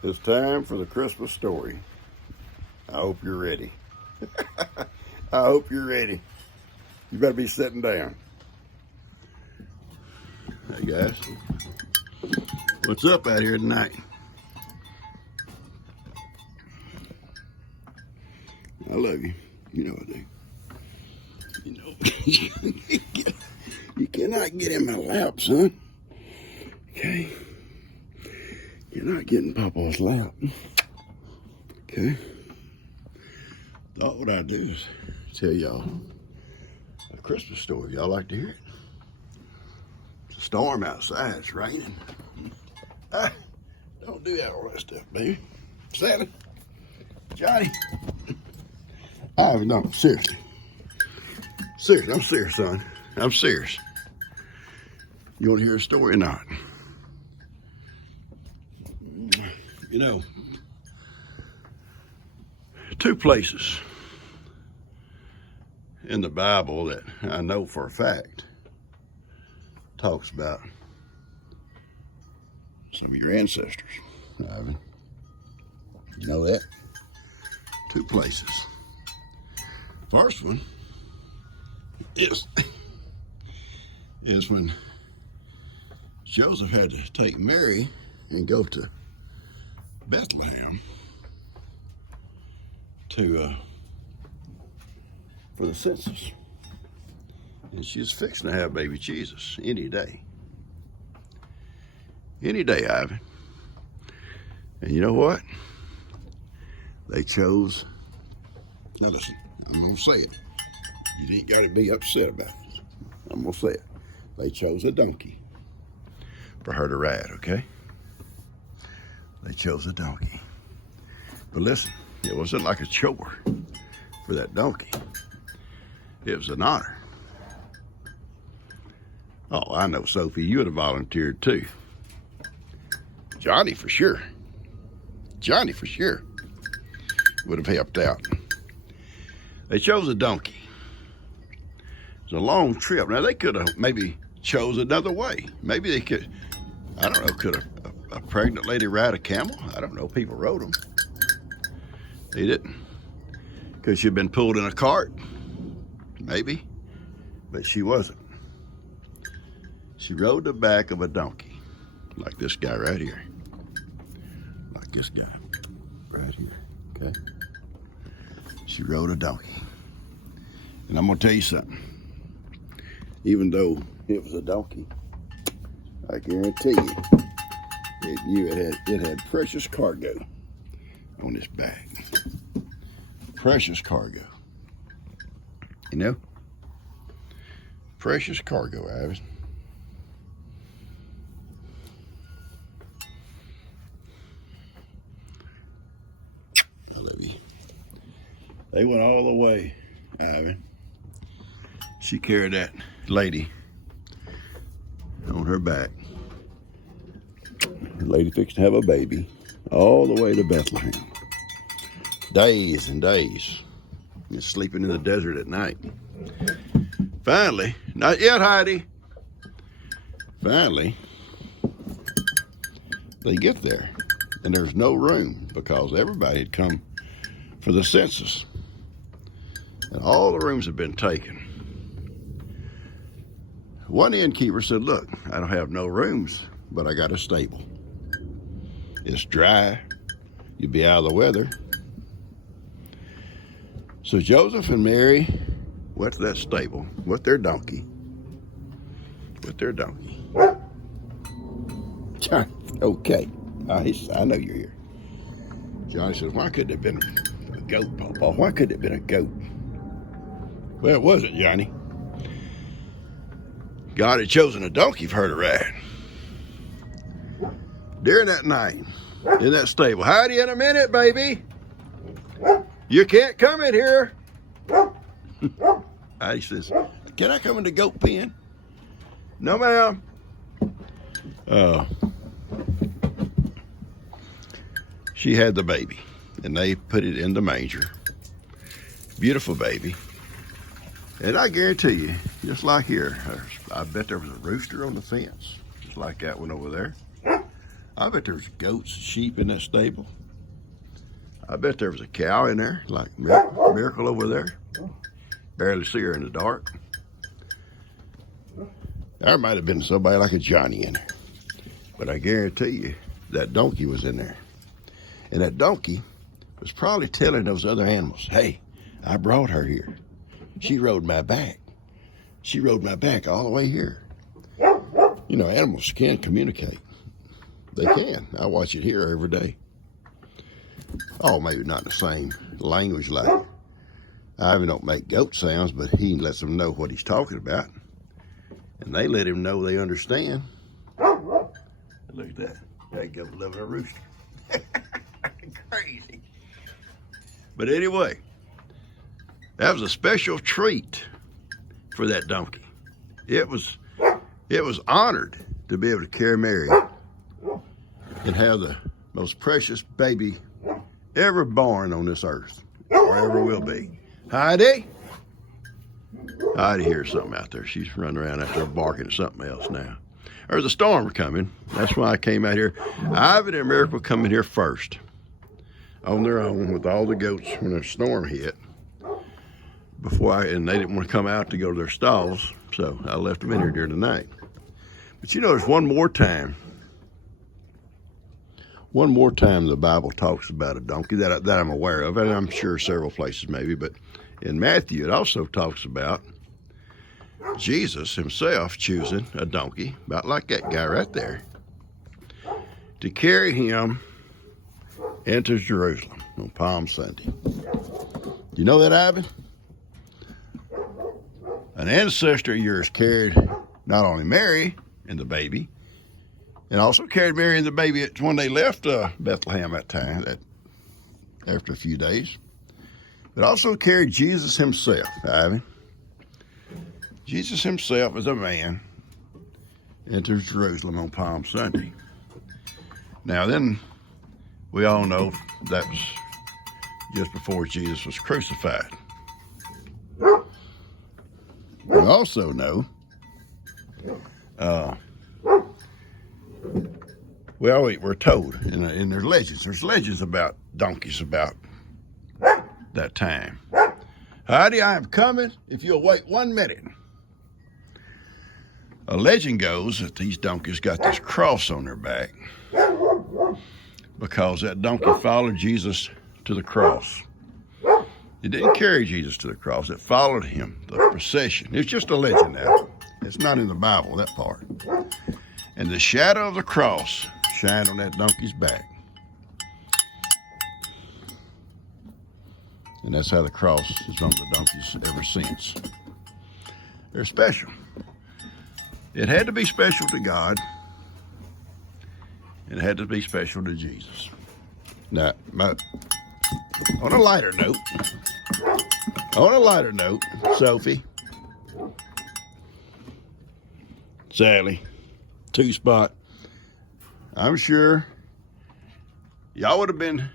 It's time for the Christmas story. I hope you're ready. I hope you're ready. You better be sitting down. Hey guys, what's up out here tonight? I love you. You know I do. You know, you cannot get in my lap, son. Okay? You're not getting Papa's lap. Okay? Thought what I'd do is tell y'all a Christmas story. Y'all like to hear it? It's a storm outside. It's raining. Don't do that all that stuff, baby. Sally, Johnny. No, seriously. Seriously, I'm serious, son. I'm serious. You want to hear a story or not? You know, two places in the Bible that I know for a fact talks about some of your ancestors, Ivan. You know that? Two places. First one is when Joseph had to take Mary and go to Bethlehem for the census. And she's fixing to have baby Jesus any day. Any day, Ivan. And you know what? They chose, now listen, I'm gonna say it. You ain't gotta be upset about it. I'm gonna say it. They chose a donkey for her to ride, okay? They chose a donkey. But listen, it wasn't like a chore for that donkey. It was an honor. Oh, I know, Sophie, you would have volunteered too. Johnny for sure. Johnny for sure would have helped out. They chose a donkey. It was a long trip. Now they could have maybe chose another way. Maybe they could, I don't know, could a pregnant lady ride a camel? I don't know, people rode them. They didn't. Could she have been pulled in a cart? Maybe, but she wasn't. She rode the back of a donkey, like this guy right here. Like this guy, right here, okay? She rode a donkey. And I'm gonna tell you something. Even though it was a donkey, I guarantee you, it had precious cargo on its back. Precious cargo. You know? Precious cargo, Ivan. I love you. They went all the way, Ivan. She carried that lady on her back. The lady fixed to have a baby all the way to Bethlehem. Days and days. Just sleeping in the desert at night. Finally, not yet, Heidi. Finally, they get there. And there's no room because everybody had come for the census. And all the rooms had been taken. One innkeeper said, look, I don't have no rooms, but I got a stable. It's dry. You'll be out of the weather. So Joseph and Mary went to that stable with their donkey. Johnny, okay. I know you're here. Johnny says, why couldn't it have been a goat, Papa? Why couldn't it have been a goat? Well, it wasn't, Johnny. God had chosen a donkey for her to ride. During that night, in that stable, Heidi, in a minute, baby. You can't come in here. Heidi says, can I come in the goat pen? No, ma'am. She had the baby, and they put it in the manger. Beautiful baby. And I guarantee you, just like here, I bet there was a rooster on the fence, just like that one over there. I bet there's goats, sheep in that stable. I bet there was a cow in there, like Miracle over there. Barely see her in the dark. There might have been somebody like a Johnny in there. But I guarantee you, that donkey was in there. And that donkey was probably telling those other animals, hey, I brought her here. She rode my back. She rode my back all the way here. You know, animals can communicate. They can. I watch it here every day. Oh, maybe not the same language like Ivan don't make goat sounds, but he lets them know what he's talking about. And they let him know they understand. Look at that. That goat loving a rooster. Crazy. But anyway, that was a special treat for that donkey. It was honored to be able to carry Mary and have the most precious baby ever born on this earth, or ever will be. Heidi? Heidi hears something out there. She's running around out there barking at something else now. There's a storm coming. That's why I came out here. Ivan and Miracle coming here first on their own with all the goats when the storm hit. And they didn't want to come out to go to their stalls, so I left them in here during the night. But you know, there's one more time the Bible talks about a donkey that I'm aware of, and I'm sure several places maybe, but in Matthew it also talks about Jesus himself choosing a donkey, about like that guy right there, to carry him into Jerusalem on Palm Sunday. Do you know that, Ivan? An ancestor of yours carried not only Mary and the baby, and also carried Mary and the baby when they left Bethlehem that time, after a few days, but also carried Jesus himself, Ivan. Jesus himself as a man enters Jerusalem on Palm Sunday. Now then, we all know that was just before Jesus was crucified. We also know, we're told, and there's legends about donkeys about that time. Heidi, I am coming if you'll wait 1 minute. A legend goes that these donkeys got this cross on their back because that donkey followed Jesus to the cross. It didn't carry Jesus to the cross. It followed him, the procession. It's just a legend now. It's not in the Bible, that part. And the shadow of the cross shined on that donkey's back. And that's how the cross is on the donkeys ever since. They're special. It had to be special to God. It had to be special to Jesus. Now, on a lighter note, Sophie, Sally, Two Spot, I'm sure y'all would have been,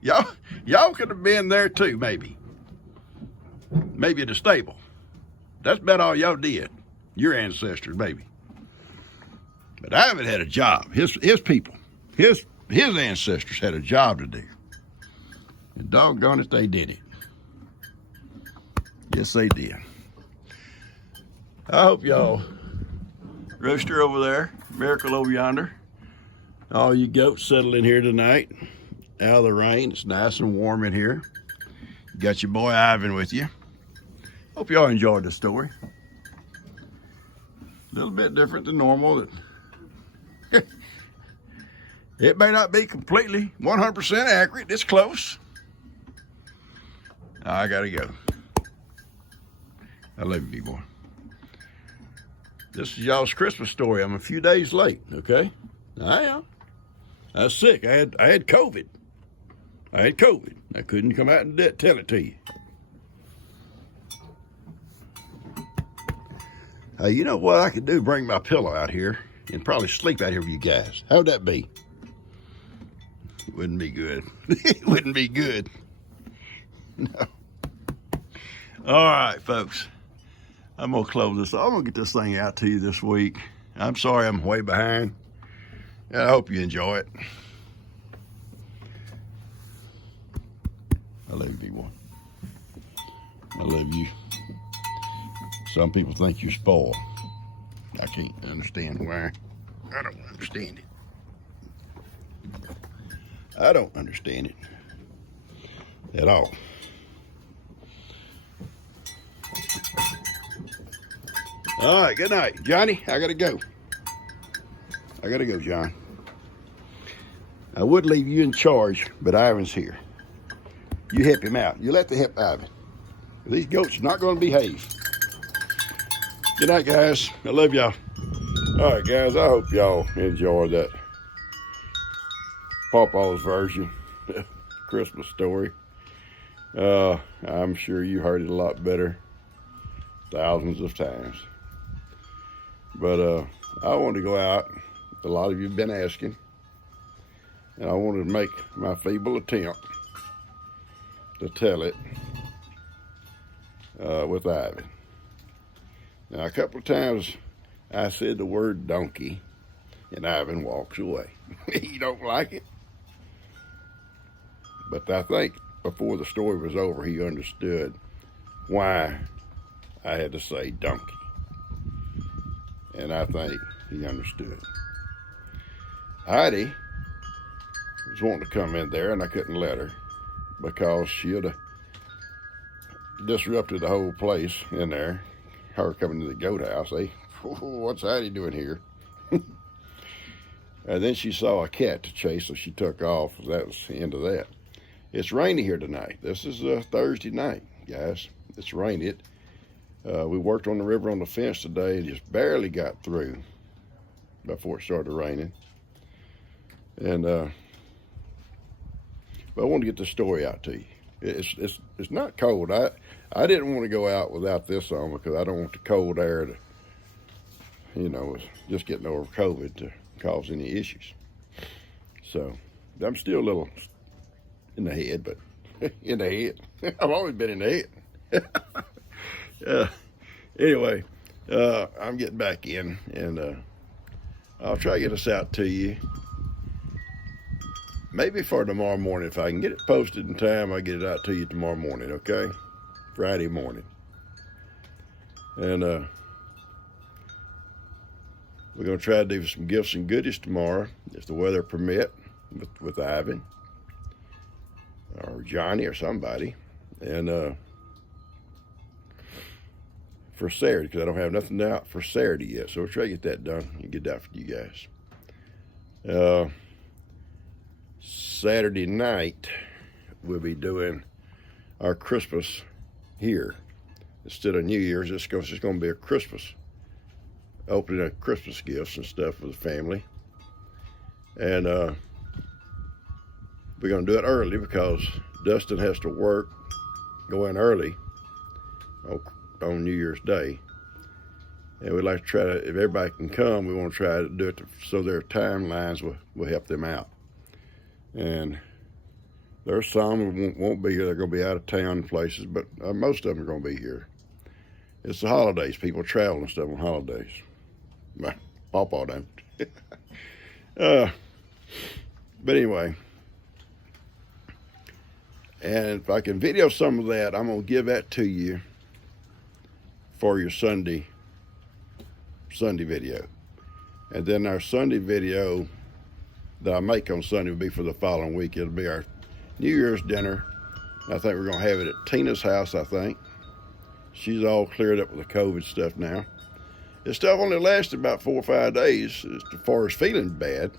y'all could have been there too, maybe at the stable. That's about all y'all did, your ancestors, maybe. But Ivan had a job. His people, his ancestors had a job to do. And doggone it, they did it. Yes, they did. I hope y'all, Rooster over there, Miracle over yonder, all you goats settled in here tonight, out of the rain. It's nice and warm in here. You got your boy Ivan with you. Hope y'all enjoyed the story. A little bit different than normal. It may not be completely 100% accurate. It's close. I gotta go. I love you, B-boy. This is y'all's Christmas story. I'm a few days late, okay? I am. I was sick. I had COVID. I couldn't come out and tell it to you. You know what I could do? Bring my pillow out here and probably sleep out here with you guys. How'd that be? It wouldn't be good. It wouldn't be good. No. All right, folks. I'm going to close this. I'm going to get this thing out to you this week. I'm sorry I'm way behind. I hope you enjoy it. I love you, B1. I love you. Some people think you're spoiled. I can't understand why. I don't understand it. I don't understand it at all. All right, good night. Johnny, I gotta go. I gotta go, John. I would leave you in charge, but Ivan's here. You help him out. You let the help Ivan. These goats are not gonna behave. Good night, guys. I love y'all. All right, guys, I hope y'all enjoyed that Pawpaw's version Christmas story. I'm sure you heard it a lot better thousands of times. But I wanted to go out. A lot of you have been asking. And I wanted to make my feeble attempt to tell it with Ivan. Now, a couple of times I said the word donkey, and Ivan walks away. He don't like it. But I think before the story was over, he understood why I had to say donkey. And I think he understood. Heidi was wanting to come in there, and I couldn't let her because she'd have disrupted the whole place in there. Her coming to the goat house. What's Heidi doing here? And then she saw a cat to chase, so she took off. That was the end of that. It's rainy here tonight. This is Thursday night, guys. It's rainy. We worked on the river on the fence today and just barely got through before it started raining. And but I want to get the story out to you. It's not cold. I didn't want to go out without this on because I don't want the cold air to, you know, just getting over COVID to cause any issues. So I'm still a little in the head, but in the head. I've always been in the head. Anyway, I'm getting back in, and I'll try to get us out to you. Maybe for tomorrow morning. If I can get it posted in time, I'll get it out to you tomorrow morning, okay? Friday morning. And we're going to try to do some gifts and goodies tomorrow, if the weather permit, with Ivan or Johnny or somebody. And for Saturday, because I don't have nothing out for Saturday yet. So we'll try to get that done and get that for you guys. Saturday night, we'll be doing our Christmas here. Instead of New Year's, it's just going to be a Christmas, opening of Christmas gifts and stuff for the family. And we're going to do it early because Dustin has to work, go in early on New Year's Day. And we'd like to try to, if everybody can come, we want to try to do it so their timelines will help them out. And there's some who won't be here. They're going to be out of town places, but most of them are going to be here. It's the holidays. People travel and stuff on holidays. Well, Pawpaw don't. But anyway, and if I can video some of that, I'm going to give that to you for your Sunday video. And then our Sunday video that I make on Sunday will be for the following week. It'll be our New Year's dinner. I think we're going to have it at Tina's house, I think. She's all cleared up with the COVID stuff now. This stuff only lasted about 4 or 5 days as far as feeling bad.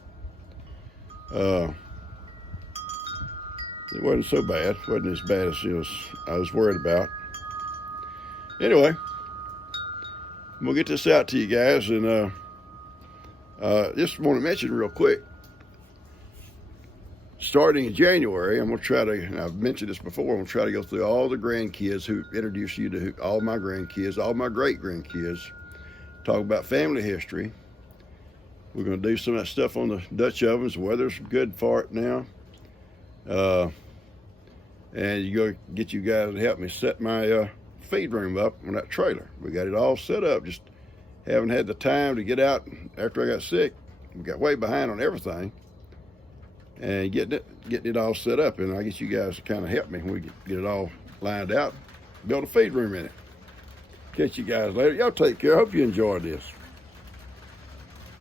It wasn't so bad. It wasn't as bad as I was worried about. Anyway, we'll get this out to you guys, and just want to mention real quick, starting in January, I'm going to try to, and I've mentioned this before, I'm going to try to go through all the grandkids, who introduce you to all my grandkids, all my great-grandkids, talk about family history. We're going to do some of that stuff on the Dutch ovens. The weather's good for it now. And you're going to get you guys to help me set my feed room up on that trailer. We got it all set up, just haven't had the time to get out after I got sick We got way behind on everything and getting it all set up. And I guess you guys kind of help me when we get it all lined out, build a feed room in it. Catch you guys later. Y'all take care. I hope you enjoyed this.